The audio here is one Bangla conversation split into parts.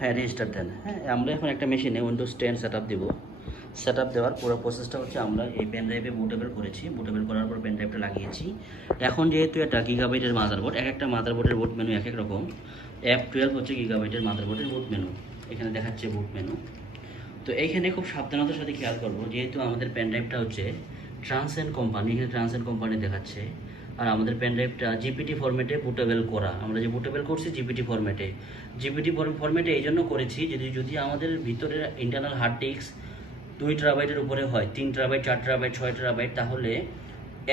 হ্যাঁ রেজিস্টার দেন। হ্যাঁ আমরা এখন একটা মেশিনে উইন্ডোজ 10 সেট আপ দেবো। সেট আপ দেওয়ার পুরো প্রসেসটা হচ্ছে আমরা এই পেন ড্রাইভে বুটেবল করেছি, বুটেবল করার পর পেন ড্রাইভটা লাগিয়েছি। এখন যেহেতু এটা গিগাবাইটের মাদারবোর্ড, এক একটা মাদারবোর্ডের বুট মেনু এক এক রকম। F12 হচ্ছে গিগাবাইটের মাদারবোর্ডের বুট মেনু, এখানে দেখাচ্ছে বুট মেনু। তো এইখানে খুব সাবধানতার সাথে খেয়াল করবো, যেহেতু আমাদের পেন ড্রাইভটা হচ্ছে ট্রান্সেন্ড কোম্পানি, এখানে ট্রান্সেন্ড কোম্পানি দেখাচ্ছে। আর আমাদের পেন ড্রাইভটা জিপিটি ফরম্যাটে বুটেবল করা, আমরা যে বুটেবল করছি জিপিটি ফরম্যাটে। জিপিটি ফরম্যাটে এই জন্য করেছি যদি আমাদের ভিতরে ইন্টারনাল হার্ড ডিস্ক 2 টেরাবাইটের উপরে হয়, 3 টেরাবাইট, 4 টেরাবাইট, 6 টেরাবাইট, তাহলে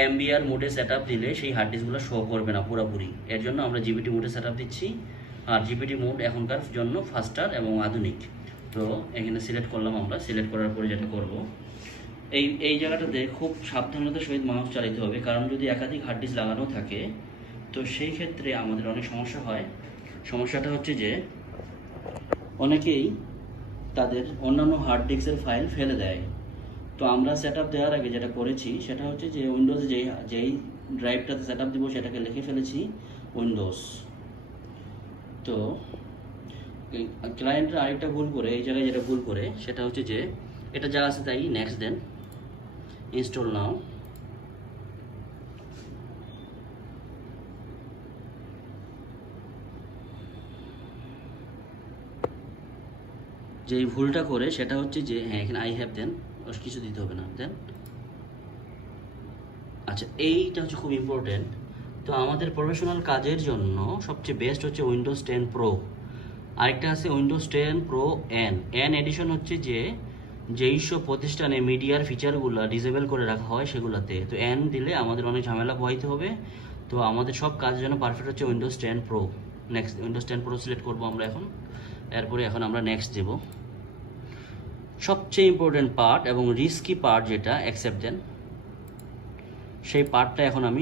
এমবিআর মোডে সেট আপ দিলে সেই হার্ড ডিস্কগুলো শো করবে না পুরোপুরি। এর জন্য আমরা জিপিটি মোডে সেট আপ দিচ্ছি। আর জিপিটি মোড এখনকার জন্য ফাস্টার এবং আধুনিক। তো এখানে সিলেক্ট করলাম, আমরা সিলেক্ট করার পরে যেটা করব, এই জায়গাটাতে খুব সাবধানতার সহিত মাউস চালাতে হবে, কারণ যদি একাধিক হার্ড ডিস্ক লাগানো থাকে তো সেই ক্ষেত্রে আমাদের অনেক সমস্যা হয়। সমস্যাটা হচ্ছে যে অনেকেই তাদের অন্যান্য হার্ড ডিস্কের ফাইল ফেলে দেয়। তো আমরা সেট আপ দেওয়ার আগে যেটা করেছি সেটা হচ্ছে যে উইন্ডোজে যেই ড্রাইভটাতে সেট আপ দেবো সেটাকে লিখে ফেলেছি উইন্ডোজ। তো ক্লায়েন্টের আরেকটা ভুল করে, এই জায়গায় যেটা ভুল করে সেটা হচ্ছে যে এটা যা আছে তাই নেক্সট দেন, ইনস্টল নাও। যে ভুলটা করে সেটা হচ্ছে যে হ্যাঁ এখানে আই হ্যাভ দেন, কিছু দিতে হবে না, দেন। আচ্ছা এইটা হচ্ছে খুব ইম্পর্টেন্ট। তো আমাদের প্রফেশনাল কাজের জন্য সবচেয়ে বেস্ট হচ্ছে উইন্ডোজ 10 প্রো। আরেকটা আছে উইন্ডোজ 10 প্রো এন এডিশন, হচ্ছে যে যেই সব প্রতিষ্ঠানে মিডিয়ার ফিচারগুলো ডিসেবল করে রাখা হয় সেগুলোতে। তো এন দিলে আমাদের অনেক ঝামেলা পোহাইতে হবে। তো আমাদের সব কাজের জন্য পারফেক্ট হচ্ছে Windows 10 pro. Next Windows 10 pro select করবো আমরা এখন। এরপরে এখন আমরা নেক্সট দেবো। সবচেয়ে ইম্পর্টেন্ট পার্ট এবং রিস্কি পার্ট যেটা অ্যাকসেপ্ট দেন, সেই পার্টটা এখন আমি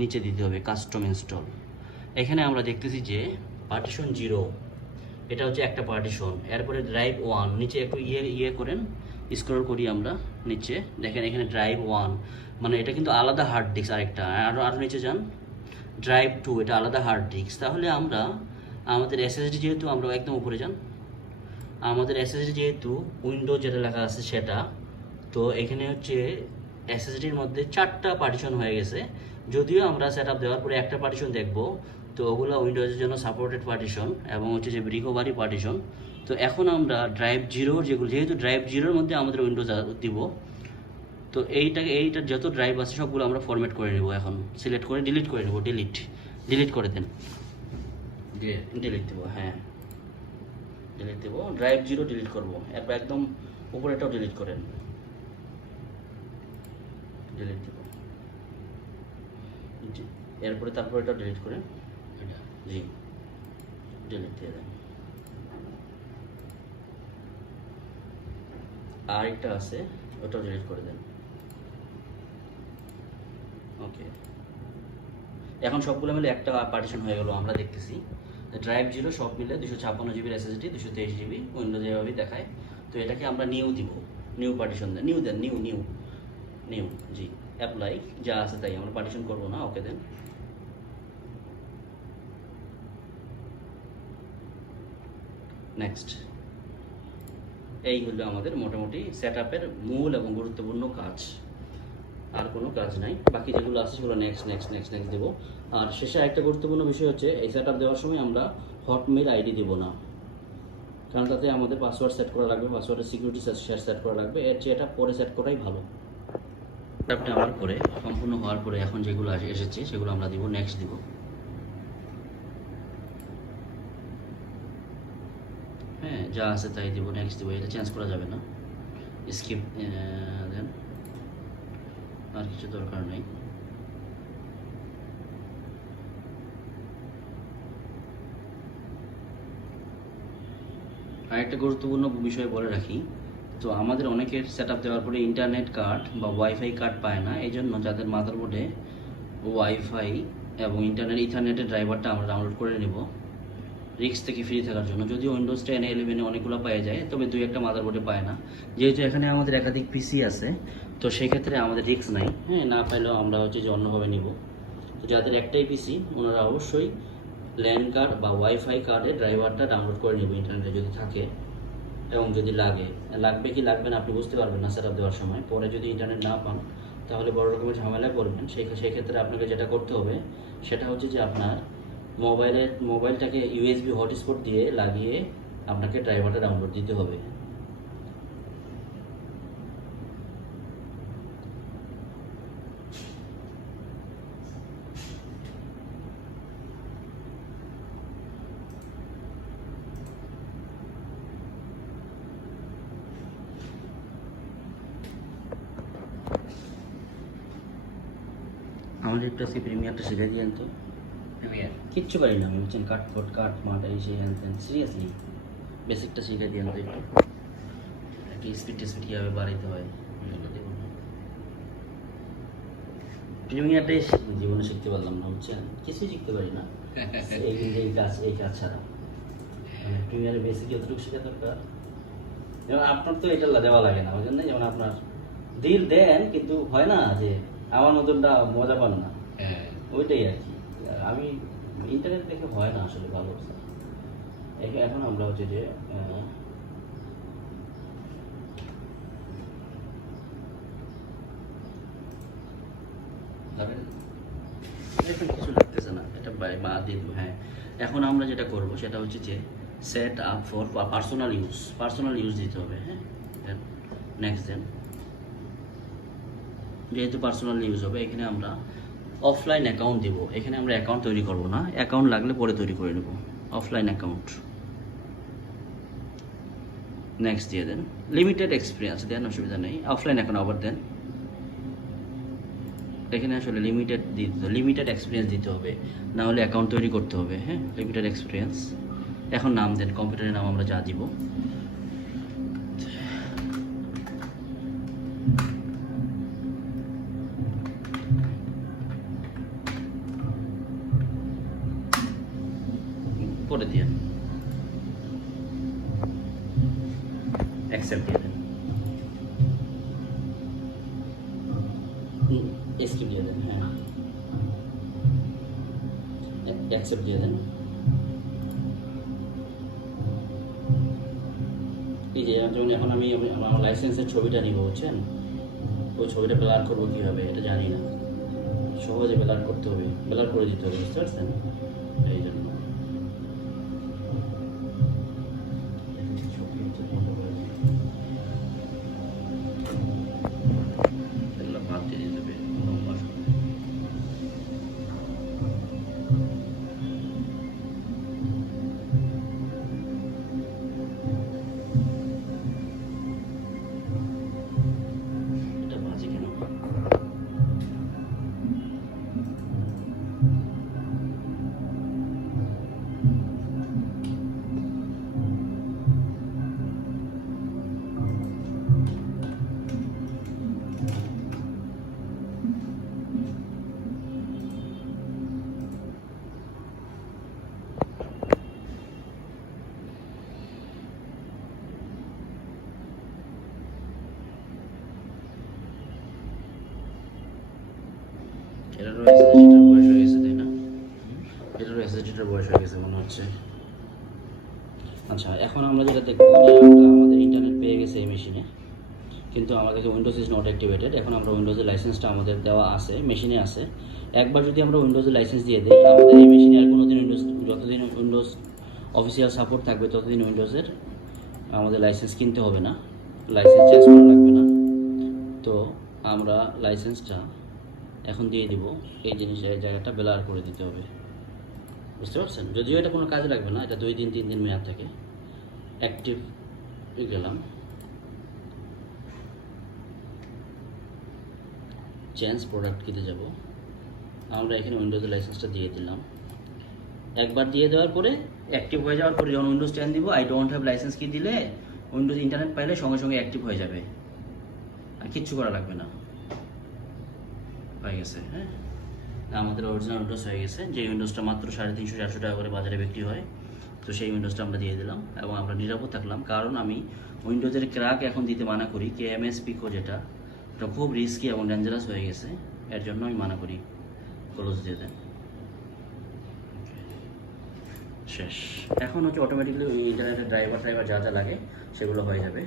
নিচে দিতে হবে, কাস্টম ইনস্টল। এখানে আমরা দেখতেছি যে পার্টিশন 0, এটা হচ্ছে একটা পার্টিশন। এরপরে ড্রাইভ 1, নিচে একটু ইয়ে করেন, স্ক্রল করি আমরা নিচে, দেখেন এখানে ড্রাইভ 1 মানে এটা কিন্তু আলাদা হার্ড ডিস্ক। আরেকটা আরও নিচে যান, ড্রাইভ 2, এটা আলাদা হার্ড ডিস্ক। তাহলে আমরা আমাদের এসএসডি যেহেতু, আমরা একদম উপরে যান, আমাদের এসএসডি যেহেতু উইন্ডোজ যেটা লেখা আছে সেটা, তো এখানে হচ্ছে এসএসডির মধ্যে 4টা পার্টিশন হয়ে গেছে। যদিও আমরা সেট আপ দেওয়ার পরে একটা পার্টিশন দেখব, তো ওগুলো উইন্ডোজের জন্য সাপোর্টেড পার্টিশন এবং হচ্ছে যে রিকভারি পার্টিশন। তো এখন আমরা ড্রাইভ 0 যেগুলো, যেহেতু ড্রাইভ 0-র মধ্যে আমাদের উইন্ডোজ দিব, তো এইটার যত ড্রাইভ আছে সবগুলো আমরা ফরম্যাট করে নেব। এখন সিলেক্ট করে ডিলিট করে নেব, ডিলিট করে দেন, ডিলিট দেবো, হ্যাঁ ডিলিট দেবো। ড্রাইভ 0 ডিলিট করবো, এরপর একদম উপরেটাও ডিলিট করেন, ডিলিট দেবো। এরপরে তারপর এটা ডিলিট করেন, জি ডিলিট দিয়ে দেন। আরেকটা আছে ওটাও ডিলিট করে দেন, ওকে। এখন সবগুলো মিলে একটা পার্টিশন হয়ে গেল, আমরা দেখতেছি ড্রাইভ 0 সব মিলে 256 জিবির এসএসডি, 223 জিবি, উইন্ডোজ এভাবেই দেখায়। তো এটাকে আমরা নিউ দিব, নিউ পার্টিশন দেন, নিউ দেন, নিউ জি অ্যাপ্লাই, যা আছে তাই, আমরা পার্টিশন করবো না, ওকে দেন। নেক্সট। এই হলো আমাদের মোটামুটি সেট আপের মূল এবং গুরুত্বপূর্ণ কাজ, আর কোনো কাজ নাই। বাকি যেগুলো আছে সেগুলো নেক্সট দেবো। আর শেষে একটা গুরুত্বপূর্ণ বিষয় হচ্ছে এই সেট আপ দেওয়ার সময় আমরা হটমেল আইডি দেবো না, কারণ তাতে আমাদের পাসওয়ার্ড সেট করা লাগবে, পাসওয়ার্ডের সিকিউরিটি সেট করা লাগবে। এর চেয়ে এটা পরে সেট করাই ভালো। সেটআপটা আমার পরে সম্পূর্ণ হওয়ার পরে এখন যেগুলো এসেছে সেগুলো আমরা দিব, নেক্সট দিব। হ্যাঁ যা আছে তাই দিব, নেক্সট দিব, এটা চেঞ্জ করা যাবে না, স্কিপ দেন, আর কিছু দরকার নেই। আরেকটা গুরুত্বপূর্ণ বিষয় বলে রাখি, তো আমাদের অনেকের সেট আপ দেওয়ার পরে ইন্টারনেট কার্ড বা ওয়াইফাই কার্ড পায় না। এই জন্য যাদের মাদারবোর্ডে ওয়াইফাই এবং ইথারনেটের ড্রাইভারটা আমরা ডাউনলোড করে নেব রিস্ক থেকে ফ্রি থাকার জন্য। যদিও উইন্ডোজ 10, 11-এ অনেকগুলো পাওয়া যায়, তবে 2-1টা মাদারবোর্ডে পায় না। যেহেতু এখানে আমাদের একাধিক পিসি আছে, তো সেক্ষেত্রে আমাদের রিস্ক নাই। হ্যাঁ না পাইলেও আমরা হচ্ছে যে অন্যভাবে নিব। তো যাদের একটাই পিসি ওনারা অবশ্যই ল্যান্ড কার্ড বা ওয়াইফাই কার্ডে ড্রাইভারটা ডাউনলোড করে নেব ইন্টারনেটে যদি থাকে, এবং যদি লাগবে কি লাগবে না আপনি বুঝতে পারবেন না সেট আপ দেওয়ার সময়। পরে যদি ইন্টারনেট না পান তাহলে বড় রকমের ঝামেলায় পড়বেন। সেক্ষেত্রে আপনাকে যেটা করতে হবে সেটা হচ্ছে যে আপনার মোবাইলটাকে ইউএসবি হটস্পট দিয়ে লাগিয়ে আপনাকে ড্রাইভারটা ডাউনলোড দিতে হবে। আমাদের একটু আজকে প্রিমিয়ারটা শিখে দিয়েন তো। কিচ্ছু পারি না আমি, বুঝছেন, কাট মাট এই সেই হ্যান ত্যান, সিরিয়াসলি বেসিকটা শিখে দিয়েন তো একটু স্পিড কীভাবে বাড়াইতে হয় প্রিমিয়ারটাই জীবনে শিখতে পারলাম না, বুঝছেন, কিছুই শিখতে পারি না এই কাজ ছাড়া। প্রিমিয়ারের বেসিক যতটুকু শেখা দরকার, যেমন আপনার তো এটা দেওয়া লাগে না, ওই জন্য যেমন আপনার দিল দেন কিন্তু হয় না যে আমার মতনটা মজা পান না, ওইটাই আর কি। আমি ইন্টারনেট দেখে হয় না আসলে ভালো। এখন আমরা হচ্ছে যে কিছু লাগতেছে না, এটা বাদ দিয়ে দেবো। হ্যাঁ, এখন আমরা যেটা করব সেটা হচ্ছে যে set up for personal use দিতে হবে। হ্যাঁ, নেক্সট দেন যেহেতু পার্সোনাল ইউজ হবে এখানে আমরা অফলাইন অ্যাকাউন্ট দেবো। এখানে আমরা অ্যাকাউন্ট তৈরি করব না, অ্যাকাউন্ট লাগলে পরে তৈরি করে নেব। অফলাইন অ্যাকাউন্ট নেক্সট দিয়ে দেন। লিমিটেড এক্সপিরিয়েন্স দেন, অসুবিধা নেই। অফলাইন অ্যাকাউন্ট আবার দেন। এখানে আসলে লিমিটেড এক্সপিরিয়েন্স দিতে হবে, না হলে অ্যাকাউন্ট তৈরি করতে হবে। হ্যাঁ, লিমিটেড এক্সপিরিয়েন্স। এখন নাম দেন, কম্পিউটারের নাম আমরা যা দিব। করে দিয়ে অ্যাকসেপ্ট দিয়ে দেন, এসকিপ দিয়ে দেন। হ্যাঁ, অ্যাকসেপ্ট দিয়ে দেন। এই যে যেমন এখন আমি আমার লাইসেন্সের ছবিটা নিব, বুঝছেন, ওই ছবিটা ব্লার করবো কীভাবে এটা জানি না, সহজে ব্লার করতে হবে, ব্লার করে দিতে হবে, বুঝতে পারছেন, এই জন্য বাদ দিয়ে দিতে হবে। এটা বাজে কেন? এটারও এসএসডিটার বয়স হয়ে গেছে, তাই না? এটারও এসএসডিটার বয়স হয়ে গেছে মনে হচ্ছে। আচ্ছা, এখন আমরা যেটা দেখবো যে আমরা আমাদের ইন্টারনেট পেয়ে গেছে এই মেশিনে, কিন্তু আমাদের উইন্ডোজ ইজ নট অ্যাক্টিভেটেড। এখন আমরা উইন্ডোজের লাইসেন্সটা আমাদের দেওয়া আছে, মেশিনে আছে। একবার যদি আমরা উইন্ডোজের লাইসেন্স দিয়ে দিই, আমাদের এই মেশিনে আর কোনোদিন যতদিন উইন্ডোজ অফিসিয়াল সাপোর্ট থাকবে ততদিন উইন্ডোজের আমাদের লাইসেন্স কিনতে হবে না, লাইসেন্স চেঞ্জ করা লাগবে না। তো আমরা লাইসেন্সটা এখন দিয়ে দিব। এই জায়গাটা ব্লার করে দিতে হবে, বুঝতে পারছেন? যদিও এটা কোনো কাজে লাগবে না, এটা 2 দিন 3 দিন মেয়াদ থাকে। অ্যাক্টিভ গেলাম, চেঞ্জ প্রোডাক্ট কিতে যাব। আমরা এখানে উইন্ডোজের লাইসেন্সটা দিয়ে দিলাম। একবার দিয়ে দেওয়ার পরে অ্যাক্টিভ হয়ে যাওয়ার পরে যখন উইন্ডোজ 10 দিব, আই ডোন্ট হ্যাভ লাইসেন্স কি দিলে উইন্ডোজ ইন্টারনেট পাইলে সঙ্গে সঙ্গে অ্যাক্টিভ হয়ে যাবে, আর কিচ্ছু করা লাগবে না। হয়ে গেছে। হ্যাঁ, আমাদের অরিজিনাল উইন্ডোজ হয়ে গেছে, যে উইন্ডোজটা মাত্র 350-400 টাকা করে বাজারে বিক্রি হয়। তো সেই উইন্ডোজটা আমরা দিয়ে দিলাম এবং আমরা নিরাপদ থাকলাম, কারণ আমি উইন্ডোজের ক্র্যাক এখন দিতে মানা করি। কেএমএস পিকো যেটা, এটা খুব রিস্কি এবং ডেঞ্জারাস হয়ে গেছে, এর জন্য আমি মানা করি। ক্লোজ দিয়ে দেন। শেষ। এখন হচ্ছে অটোমেটিকলি ইন্টারনেটের ড্রাইভার যা যা লাগে সেগুলো হয়ে যাবে।